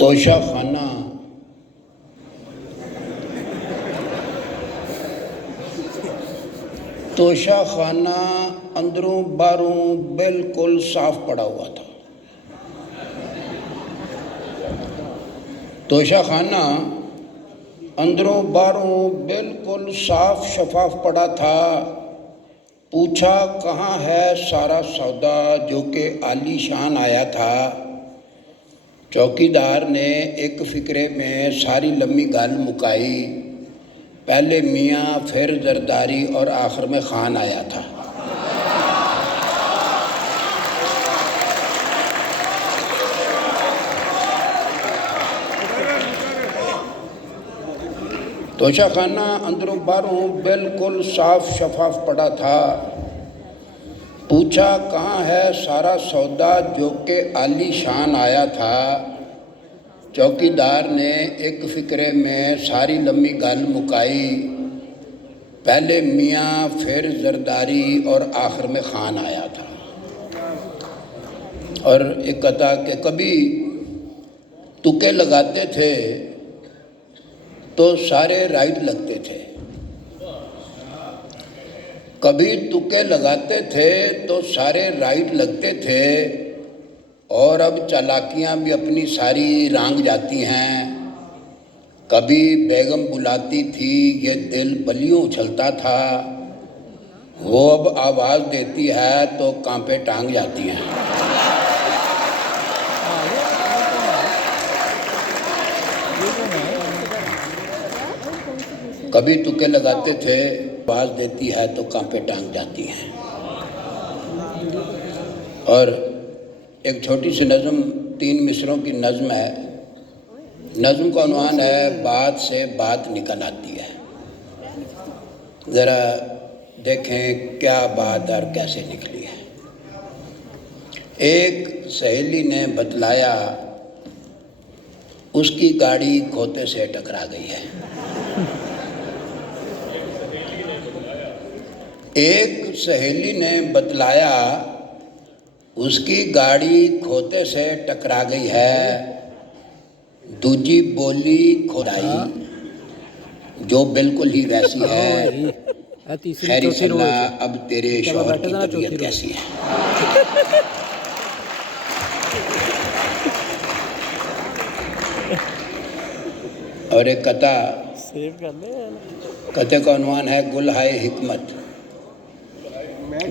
توشہ خانہ توشہ خانہ اندروں باہروں بالکل صاف پڑا ہوا تھا۔ توشہ خانہ اندروں باہروں بالکل صاف شفاف پڑا تھا۔ پوچھا کہاں ہے سارا سودا جو کہ عالی شان آیا تھا۔ چوکیدار نے ایک فکرے میں ساری لمبی گل مکائی، پہلے میاں پھر زرداری اور آخر میں خان آیا تھا۔ توشہ خانہ اندروں باہروں بالکل صاف شفاف پڑا تھا۔ پوچھا کہاں ہے سارا سودا جو کہ عالی شان آیا تھا۔ چوکیدار نے ایک فکرے میں ساری لمبی گل مکائی، پہلے میاں پھر زرداری اور آخر میں خان آیا تھا۔ اور ایک کہتا کہ کبھی تکے لگاتے تھے تو سارے رائٹ لگتے تھے، کبھی تکے لگاتے تھے تو سارے رائٹ لگتے تھے، اور اب چالاکیاں بھی اپنی ساری رانگ جاتی ہیں۔ کبھی بیگم بلاتی تھی یہ دل بلیوں اچھلتا تھا، وہ اب آواز دیتی ہے تو کانپے ٹانگ جاتی ہیں۔ کبھی تکے لگاتے تھے، آواز دیتی ہے تو کانپے ٹانگ جاتی ہیں۔ اور ایک چھوٹی سی نظم 3 مصروں کی نظم ہے۔ نظم کا عنوان ہے بات سے بات نکل آتی ہے۔ ذرا دیکھیں کیا بات اور کیسے نکلی ہے۔ ایک سہیلی نے بتلایا اس کی گاڑی کھوتے سے ٹکرا گئی ہے۔ ایک سہیلی نے بتلایا اس کی گاڑی کھوتے سے ٹکرا گئی ہے، دوجی بولی کھدائی جو بالکل ہی ویسی ہے، خیری صلاح اب تیرے شوہر کی طبیعت کیسی ہے۔ اور ایک قطع کا عنوان ہے گل ہائے حکمت۔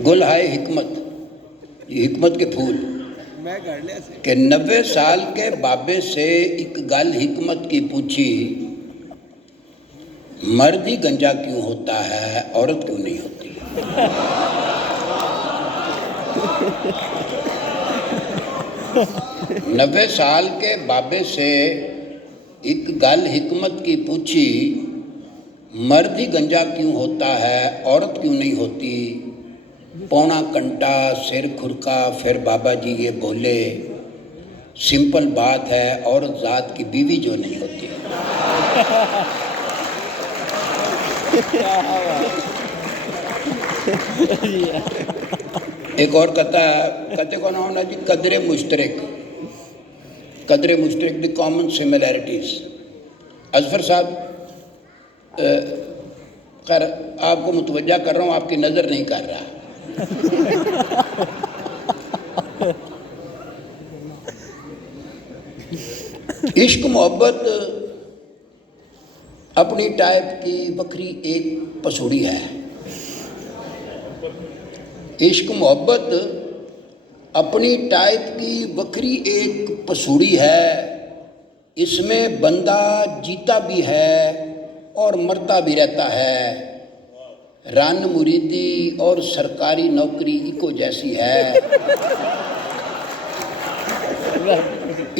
گل ہائے حکمت، یہ حکمت کے پھول کہ 90 سال کے بابے سے ایک گل حکمت کی پوچھی، مرد ہی گنجا کیوں ہوتا ہے عورت کیوں نہیں ہوتی۔ 90 سال کے بابے سے ایک گل حکمت کی پوچھی، مرد ہی گنجا کیوں ہوتا ہے عورت کیوں نہیں ہوتی۔ پونا گھنٹہ سر کھرکا پھر بابا جی یہ بولے، سمپل بات ہے عورت ذات کی بیوی جو نہیں ہوتی۔ ایک اور قطع کا نام ہے جی قدر مشترک۔ قدر مشترک دی کامن سملیرٹیز۔ اظفر صاحب خیر آپ کو متوجہ کر رہا ہوں، آپ کی نظر نہیں کر رہا۔ عشق محبت اپنی ٹائپ کی بکری ایک پسوڑی ہے۔ عشق محبت اپنی ٹائپ کی بکری ایک پسوڑی ہے، اس میں بندہ جیتا بھی ہے اور مرتا بھی رہتا ہے۔ رن مریدی اور سرکاری نوکری ایکو جیسی ہے۔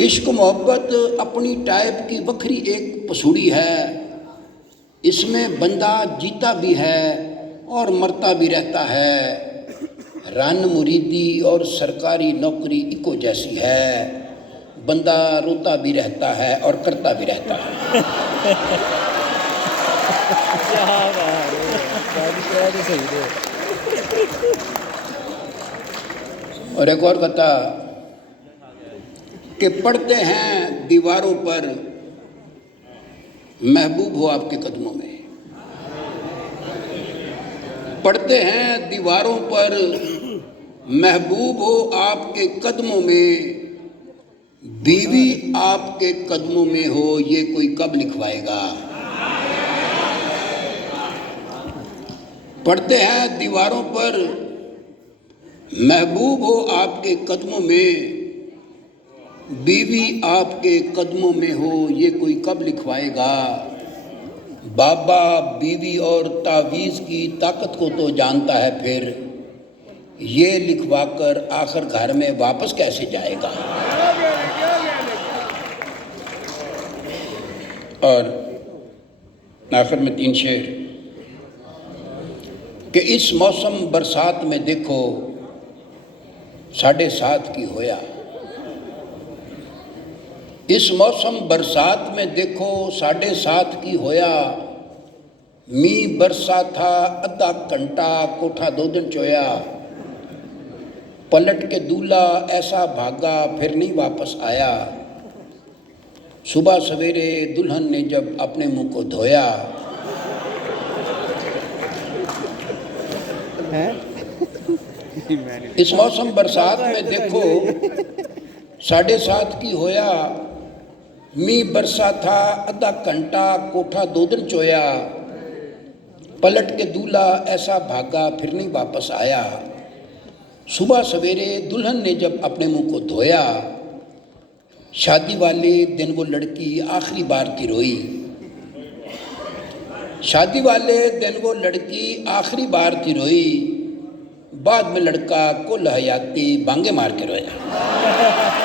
عشق محبت اپنی ٹائپ کی بکری ایک پسوڑی ہے، اس میں بندہ جیتا بھی ہے اور مرتا بھی رہتا ہے۔ رن مریدی اور سرکاری نوکری ایکو جیسی ہے، بندہ روتا بھی رہتا ہے اور کرتا بھی رہتا ہے۔ اور ایک اور بتا کہ پڑھتے ہیں دیواروں پر محبوب ہو آپ کے قدموں میں، پڑھتے ہیں دیواروں پر محبوب ہو آپ کے قدموں میں، بیوی آپ کے قدموں میں ہو یہ کوئی کب لکھوائے گا۔ پڑھتے ہیں دیواروں پر محبوب ہو آپ کے قدموں میں، بیوی آپ کے قدموں میں ہو یہ کوئی کب لکھوائے گا۔ بابا بیوی اور تعویذ کی طاقت کو تو جانتا ہے، پھر یہ لکھوا کر آخر گھر میں واپس کیسے جائے گا۔ اور آخر میں 3 شعر کہ اس موسم برسات میں دیکھو 7:30 کی ہویا، اس موسم برسات میں دیکھو 7:30 کی ہویا، می برسا تھا آدھا گھنٹہ کوٹھا 2 دن چویا، پلٹ کے دولہا ایسا بھاگا پھر نہیں واپس آیا، صبح سویرے دلہن نے جب اپنے منہ کو دھویا۔ اس موسم برسات میں دیکھو 7:30 کی ہویا، می برسا تھا آدھا گھنٹہ کوٹھا 2 دن چویا، پلٹ کے دولہا ایسا بھاگا پھر نہیں واپس آیا، صبح سویرے دلہن نے جب اپنے منہ کو دھویا، شادی والے دن وہ لڑکی آخری بار کی روئی، شادی والے دن وہ لڑکی آخری بار کی روئی، بعد میں لڑکا کل حیاتی بانگے مار کے رویا۔